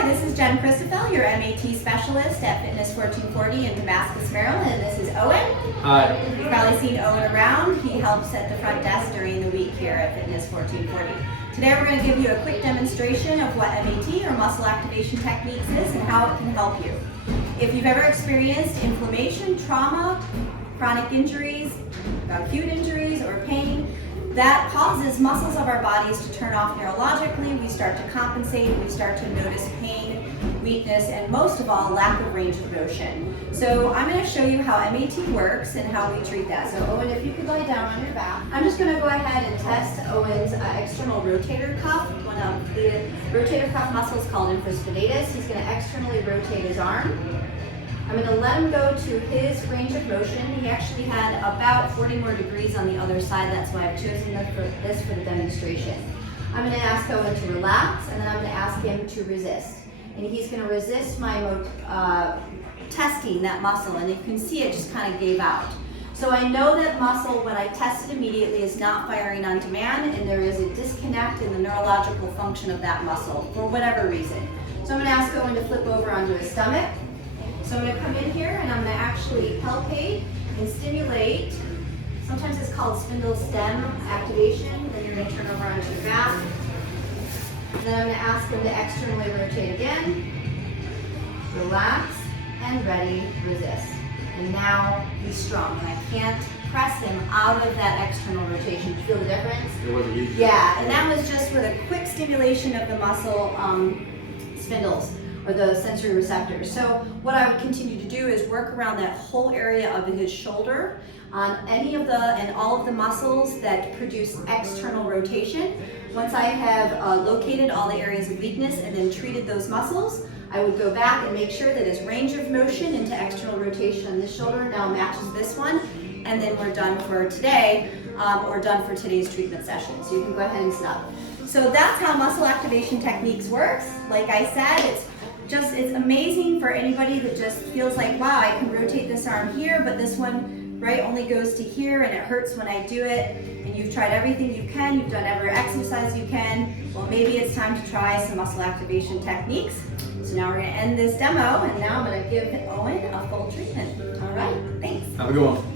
Hi, this is Jenn Christophel, your MAT specialist at Fitness 1440 in Damascus, Maryland, and this is Owen. Hi. You've probably seen Owen around. He helps at the front desk during the week here at Fitness 1440. Today we're going to give you a quick demonstration of what MAT, or muscle activation techniques, is and how it can help you. If you've ever experienced inflammation, trauma, chronic injuries, acute injuries, or pain, that causes muscles of our bodies to turn off neurologically. We start to compensate, we start to notice pain, weakness, and most of all, lack of range of motion. So I'm going to show you how MAT works and how we treat that. So Owen, if you could lie down on your back. I'm just going to go ahead and test Owen's external rotator cuff. One of the rotator cuff muscles called infraspinatus. He's going to externally rotate his arm. I'm going to let him go to his range of motion. He actually had about 40 more degrees on the other side. That's why I've chosen this for the demonstration. I'm going to ask Owen to relax, and then I'm going to ask him to resist. And he's going to resist my testing that muscle, and you can see it just kind of gave out. So I know that muscle, when I test it immediately, is not firing on demand, and there is a disconnect in the neurological function of that muscle for whatever reason. So I'm going to ask Owen to flip over onto his stomach. So I'm going to come in here and I'm going to actually palpate and stimulate. Sometimes it's called spindle stem activation. Then you're going to turn over onto your back. And then I'm going to ask him to externally rotate again. Relax and ready, resist. And now he's strong. And I can't press him out of that external rotation. Feel the difference? It wasn't easy. Yeah, and that was just with a quick stimulation of the muscle spindles, or the sensory receptors. So what I would continue to do is work around that whole area of his shoulder on any of and all of the muscles that produce external rotation. Once I have located all the areas of weakness and then treated those muscles, I would go back and make sure that his range of motion into external rotation on this shoulder now matches this one, and then we're done for today, or done for today's treatment session. So you can go ahead and stop. So that's how muscle activation techniques works. Like I said, it's amazing for anybody that just feels like, wow, I can rotate this arm here, but this one, right, only goes to here and it hurts when I do it. And you've tried everything you can, you've done every exercise you can. Well, maybe it's time to try some muscle activation techniques. So now we're going to end this demo, and now I'm going to give Owen a full treatment. All right, thanks. Have a good one.